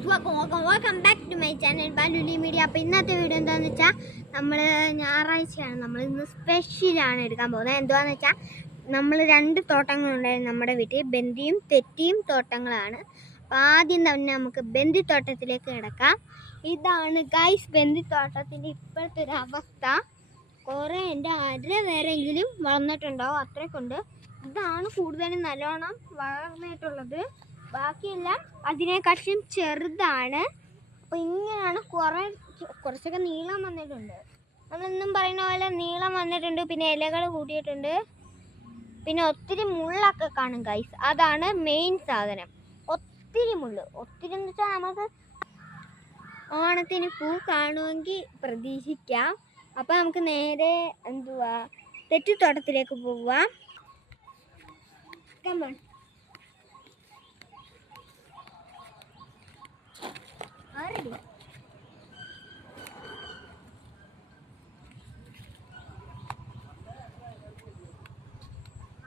Welcome back to my channel Baluli media. അപ്പോൾ ഇന്നത്തെ video എന്താണെന്ന് വെച്ചാൽ നമ്മൾ ഞായറാഴ്ചയാണ്, നമ്മൾ ഇന്ന് സ്പെഷ്യലാണ് എടുക്കാൻ പോകുന്നത്. എന്താണെന്ന് വെച്ചാൽ നമ്മൾ 2 തോട്ടങ്ങളുണ്ടായിരുന്നു നമ്മുടെ വീട്ടിൽ, ബന്ദിയും തെറ്റിയും തോട്ടങ്ങളാണ്. അപ്പോൾ ആദ്യം തന്നെ നമുക്ക് ബന്ദിത്തോട്ടത്തിലേക്ക് കിടക്കാം. ഇതാണ് ഗൈസ് ബന്ദിത്തോട്ടത്തിൻ്റെ ഇപ്പോഴത്തെ ഒരു അവസ്ഥ. കുറേ എൻ്റെ അര വേറെങ്കിലും വളർന്നിട്ടുണ്ടാവും, അത്രയ്ക്കുണ്ട്. ഇതാണ് കൂടുതലും നല്ലോണം വളർന്നിട്ടുള്ളത്, ബാക്കിയെല്ലാം അതിനെക്കാട്ടും ചെറുതാണ്. അപ്പോൾ ഇങ്ങനെയാണ്. കുറച്ചൊക്കെ നീളം വന്നിട്ടുണ്ട്, നമ്മളെന്നും പറയുന്ന പോലെ നീളം വന്നിട്ടുണ്ട്. പിന്നെ ഇലകൾ കൂട്ടിയിട്ടുണ്ട്, പിന്നെ ഒത്തിരി മുള്ളൊക്കെ കാണും ഗൈസ്. അതാണ് മെയിൻ സാധനം, ഒത്തിരി മുള്ള്. ഒത്തിരി എന്ന് വെച്ചാൽ നമുക്ക് ഓണത്തിന് പൂ കാണുമെങ്കിൽ പ്രതീക്ഷിക്കാം. അപ്പോൾ നമുക്ക് നേരെ തെറ്റിത്തോട്ടത്തിലേക്ക് പോവാം. കമോൺ.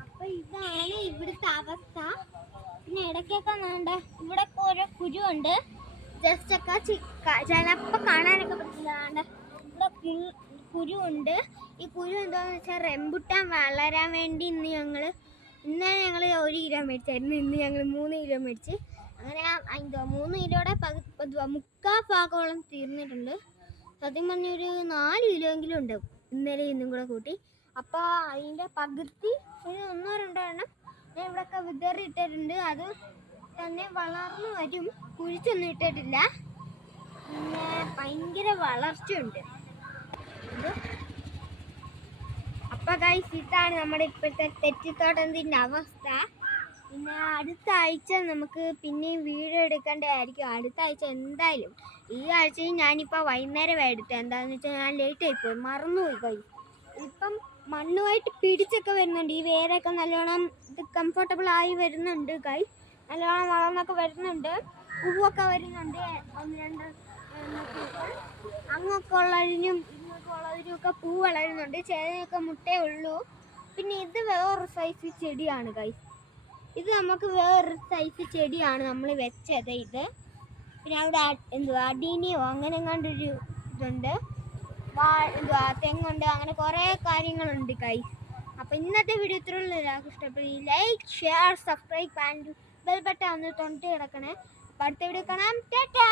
അപ്പൊ ഇതാണ് ഇവിടുത്തെ അവസ്ഥ. പിന്നെ ഇടയ്ക്കൊക്കെ വേണ്ട ഇവിടെ ഓരോ കുരുണ്ട്, ജസ്റ്റ് ഒക്കെ ചിലപ്പോ കാണാനൊക്കെ പറ്റില്ല. ഇവിടെ കുരുണ്ട്. ഈ കുരു എന്താന്ന് വെച്ചാൽ റംബുട്ടാൻ വളരാൻ വേണ്ടി ഇന്നലെ ഞങ്ങൾ 1 കിലോ മേടിച്ചായിരുന്നു. ഇന്ന് ഞങ്ങൾ 3 കിലോ മേടിച്ച്. അങ്ങനെ 3 കിലോയുടെ 3/4 ഭാഗത്തോളം തീർന്നിട്ടുണ്ട്. സത്യം പറഞ്ഞൊരു 4 കിലോ എങ്കിലും ഉണ്ട് ഇന്നലെ ഇന്നും കൂടെ കൂട്ടി. അപ്പോൾ അതിൻ്റെ പകുതി ഒരു 1-2 എണ്ണം ഞാൻ ഇവിടെയൊക്കെ വിതറിയിട്ടിട്ടുണ്ട്. അത് തന്നെ വളർന്നു വരും, കുഴിച്ചൊന്നും ഇട്ടിട്ടില്ല. പിന്നെ ഭയങ്കര വളർച്ചയുണ്ട്. അപ്പോൾ ഗൈസ് ഇതാണ് നമ്മുടെ ഇപ്പോഴത്തെ തെറ്റിത്തോട്ടത്തിൻ്റെ അവസ്ഥ. പിന്നെ അടുത്ത ആഴ്ച നമുക്ക് പിന്നെയും വീഡിയോ എടുക്കേണ്ടതായിരിക്കും. അടുത്ത ആഴ്ച എന്തായാലും. ഈ ആഴ്ചയും ഞാനിപ്പോൾ വൈകുന്നേരം എടുത്തത്. എന്താണെന്ന് വെച്ചാൽ ഞാൻ ലേറ്റ് ആയിപ്പോയി, മറന്നുപോയി ഗൈസ്. ഇപ്പം മണ്ണുമായിട്ട് പിടിച്ചൊക്കെ വരുന്നുണ്ട്. ഈ വേരൊക്കെ നല്ലോണം കംഫർട്ടബിൾ ആയി വരുന്നുണ്ട് ഗൈസ്. നല്ലോണം വളർന്നൊക്കെ വരുന്നുണ്ട്, പൂവൊക്കെ വരുന്നുണ്ട്. 1-2 അങ്ങൊക്കെ ഉള്ളതിനും ഇങ്ങൊക്കെ ഉള്ളതിനും ഒക്കെ പൂ വളരുന്നുണ്ട്. ചിലതൊക്കെ മുട്ടേ ഉള്ളൂ. പിന്നെ ഇത് വേറൊരു സൈസ് ചെടിയാണ് ഗൈസ്. ഇത് നമുക്ക് വേറൊരു സൈസ് ചെടിയാണ് നമ്മൾ വെച്ചത്. ഇത് പിന്നെ അവിടെ അടീനിയോ അങ്ങനെ എങ്ങാണ്ടൊരു ഇതുണ്ട്, തെങ്ങുണ്ട്, അങ്ങനെ കുറേ കാര്യങ്ങളുണ്ട് ഗൈസ്. അപ്പോൾ ഇന്നത്തെ വീഡിയോ ഇത്രയുള്ള. എല്ലാവർക്കും ഇഷ്ടപ്പെടും. Like, share, subscribe and bell button ഒന്ന് തൊണ്ടിട്ട് കിടക്കണേ. അപ്പോൾ അടുത്ത വീഡിയോ കാണാം. ടാറ്റാ.